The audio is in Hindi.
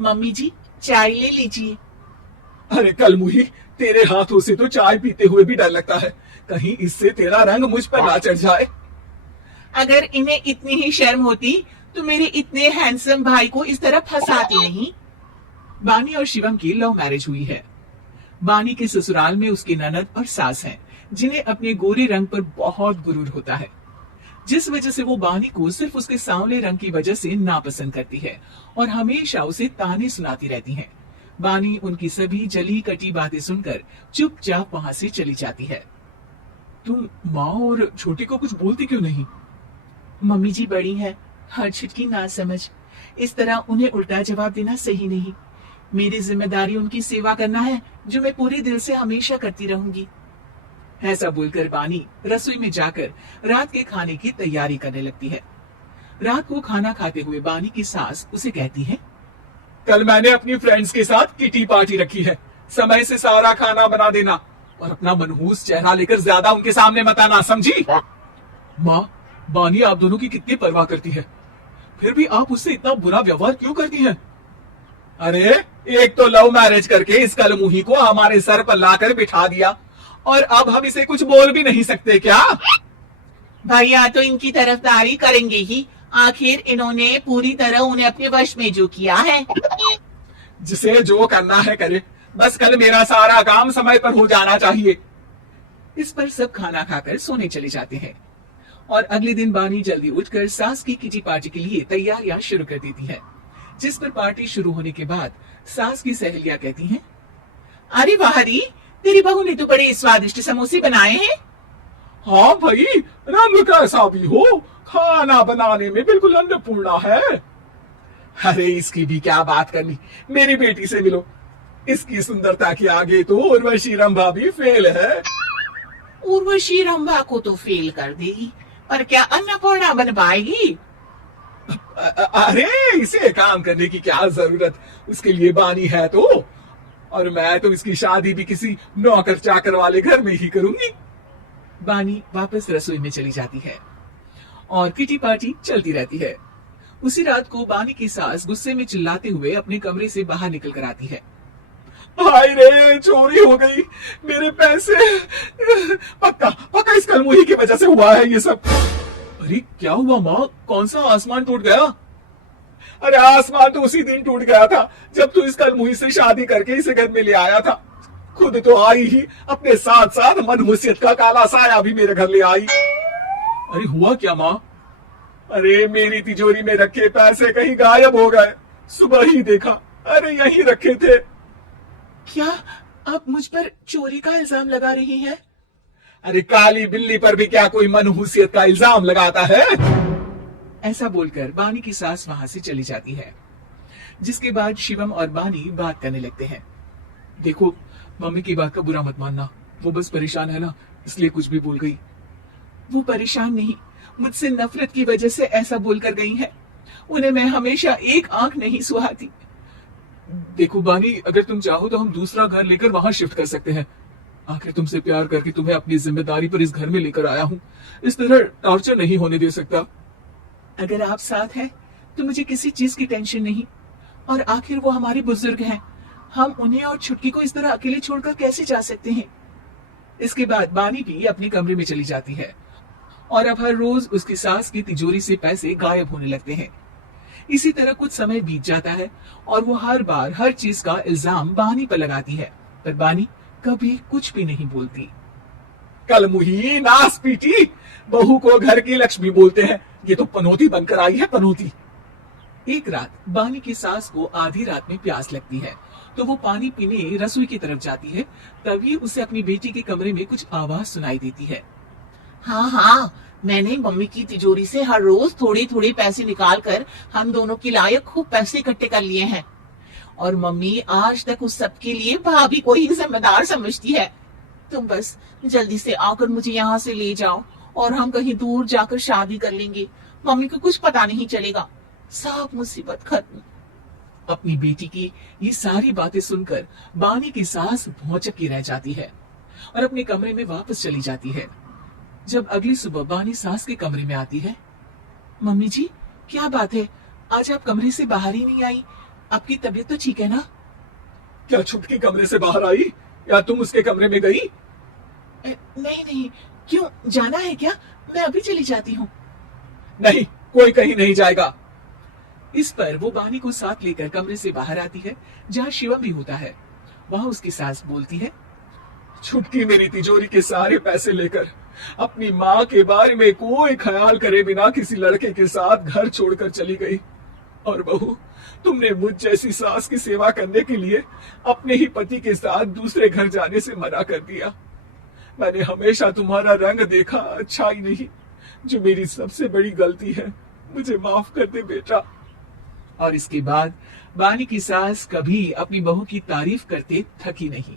मम्मी जी, चाय ले लीजिए। अरे कल मुही, तेरे हाथों से तो चाय पीते हुए भी डर लगता है, कहीं इससे तेरा रंग मुझ पर ना चढ़ जाए। अगर इन्हें इतनी ही शर्म होती तो मेरे इतने हैंडसम भाई को इस तरह फंसाती नहीं। बानी और शिवम की लव मैरिज हुई है। बानी के ससुराल में उसकी ननद और सास हैं, जिन्हें अपने गोरे रंग पर बहुत गुरूर होता है, जिस वजह से वो बानी को सिर्फ उसके सांवले रंग की वजह से नापसंद करती है और हमेशा उसे ताने सुनाती रहती हैं। बानी उनकी सभी जली कटी बातें सुनकर चुपचाप वहां से चली जाती है। तुम माँ और छोटी को कुछ बोलती क्यों नहीं? मम्मी जी बड़ी है, हर छिटकी ना समझ, इस तरह उन्हें उल्टा जवाब देना सही नहीं। मेरी जिम्मेदारी उनकी सेवा करना है, जो मैं पूरे दिल से हमेशा करती रहूंगी। ऐसा बोलकर बानी रसोई में जाकर रात के खाने की तैयारी करने लगती है। रात को खाना खाते हुए बानी की सास उसे कहती है, कल मैंने अपनी फ्रेंड्स के साथ किटी पार्टी रखी है, समय से सारा खाना बना देना और अपना मनहूस चेहरा लेकर ज्यादा उनके सामने मत आना, समझी? माँ, बानी आप दोनों की कितनी परवाह करती है, फिर भी आप उससे इतना बुरा व्यवहार क्यों करती हैं? अरे एक तो लव मैरिज करके इस कलमुही को हमारे सर पर लाकर बिठा दिया और अब हम इसे कुछ बोल भी नहीं सकते क्या? भैया तो इनकी तरफदारी करेंगे ही, आखिर इन्होंने पूरी तरह उन्हें अपने वश में जो किया है। जिसे जो करना है करे, बस कल मेरा सारा काम समय पर हो जाना चाहिए। इस पर सब खाना खाकर सोने चले जाते हैं और अगले दिन बानी जल्दी उठकर सास की किटी पार्टी के लिए तैयारियां शुरू कर देती है, जिस पर पार्टी शुरू होने के बाद सास की सहेलियां कहती हैं, अरे वाह री, तेरी बहू ने तो बड़े स्वादिष्ट समोसे बनाए हैं। हाँ भाई, रंग कैसा भी हो, खाना बनाने में बिल्कुल अन्नपूर्णा है। अरे इसकी भी क्या बात करनी, मेरी बेटी से मिलो, इसकी सुंदरता के आगे तो उर्वशी रंभा भी फेल है। उर्वशी रंभा को तो फेल कर देगी, पर क्या अन्नपूर्णा बन पाएगी? अरे इसे काम करने की क्या जरूरत, उसके लिए बानी है तो, और मैं तो इसकी शादी भी किसी नौकर चाकर वाले घर में ही करूंगी। बानी वापस रसोई में चली जाती है और किटी पार्टी चलती रहती है। उसी रात को बानी की सास गुस्से में चिल्लाते हुए अपने कमरे से बाहर निकल कर आती है। हाय रे, चोरी हो गई, मेरे पैसे, पक्का पक्का इस कलमुही की वजह से हुआ है ये सब। अरे क्या हुआ माँ, कौन सा आसमान टूट गया? अरे आसमान तो उसी दिन टूट गया था जब तू इस कलमुही से शादी करके इसे घर में ले आया था। खुद तो आई ही, अपने साथ साथ मनहूसियत का काला साया भी मेरे घर ले आई। अरे हुआ क्या माँ? अरे मेरी तिजोरी में रखे पैसे कहीं गायब हो गए, सुबह ही देखा, अरे यहीं रखे थे। क्या आप मुझ पर चोरी का इल्जाम लगा रही हैं? अरे काली बिल्ली पर भी क्या कोई मनहूसियत का इल्जाम लगाता है? ऐसा बोलकर बानी की सास वहां से चली जाती है, जिसके बाद शिवम और बानी बात करने लगते हैं। देखो, मम्मी की बात का बुरा मत मानना, वो बस परेशान है ना, इसलिए कुछ भी बोल गई। वो परेशान नहीं, मुझसे नफरत की वजह से ऐसा बोलकर गई है। उन्हें मैं हमेशा एक आंख नहीं सुहाती। देखो बानी, अगर तुम चाहो तो हम दूसरा घर लेकर वहां शिफ्ट कर सकते हैं। आखिर तुमसे प्यार करके तुम्हें अपनी जिम्मेदारी पर इस घर में लेकर आया हूँ, इस तरह टॉर्चर नहीं होने दे सकता। अगर आप साथ हैं तो मुझे किसी चीज की टेंशन नहीं, और आखिर वो हमारे बुजुर्ग हैं, हम उन्हें और छुटकी को इस तरह अकेले छोड़कर कैसे जा सकते हैं। इसके बाद बानी भी अपने कमरे में चली जाती है और अब हर रोज उसकी सास की तिजोरी से पैसे गायब होने लगते हैं। इसी तरह कुछ समय बीत जाता है और वो हर बार हर चीज का इल्जाम बानी पर लगाती है, पर बानी कभी कुछ भी नहीं बोलती। कल मुही नास पीटी, बहू को घर की लक्ष्मी बोलते हैं, ये तो पनौती बनकर आई है, पनौती। एक रात बानी की सास को आधी रात में प्यास लगती है, तो वो पानी पीने रसोई की तरफ जाती है। तभी उसे अपनी बेटी के कमरे में कुछ आवाज सुनाई देती है। हाँ हाँ, मैंने मम्मी की तिजोरी से हर रोज थोड़े थोड़े पैसे निकाल कर हम दोनों के लायक खूब पैसे इकट्ठे कर लिए हैं, और मम्मी आज तक उस सब के लिए भाभी को ही जिम्मेदार समझती है। तुम बस जल्दी से आकर मुझे यहाँ से ले जाओ और हम कहीं दूर जाकर शादी कर लेंगे, मम्मी को कुछ पता नहीं चलेगा, सब मुसीबत खत्म। अपनी बेटी की ये सारी बातें सुनकर बानी की सास भौचक्की रह जाती है और अपने कमरे में वापस चली जाती है। जब अगली सुबह बानी सास के कमरे में आती है, मम्मी जी क्या बात है, आज आप कमरे से बाहर ही नहीं आई, आपकी तबीयत तो ठीक है ना? क्या छुटकी कमरे से बाहर आई या तुम उसके कमरे में गई? नहीं नहीं, क्यों जाना है क्या? मैं अभी चली जाती हूँ। नहीं, कोई कहीं नहीं जाएगा। इस पर वो बानी को साथ लेकर कमरे से बाहर आती है, जहाँ शिवम भी होता है। वहां उसकी सास बोलती है, छुटकी मेरी तिजोरी के सारे पैसे लेकर अपनी माँ के बारे में कोई ख्याल करे बिना किसी लड़के के साथ घर छोड़कर चली गई। और बहू, तुमने मुझ जैसी सास की सेवा करने के लिए अपने ही पति के साथ दूसरे घर जाने से मना कर दिया। मैंने हमेशा तुम्हारा रंग देखा, अच्छा ही नहीं, जो मेरी सबसे बड़ी गलती है। मुझे माफ कर दे बेटा। और इसके बाद बानी की सास कभी अपनी बहू की तारीफ करते थकी नहीं।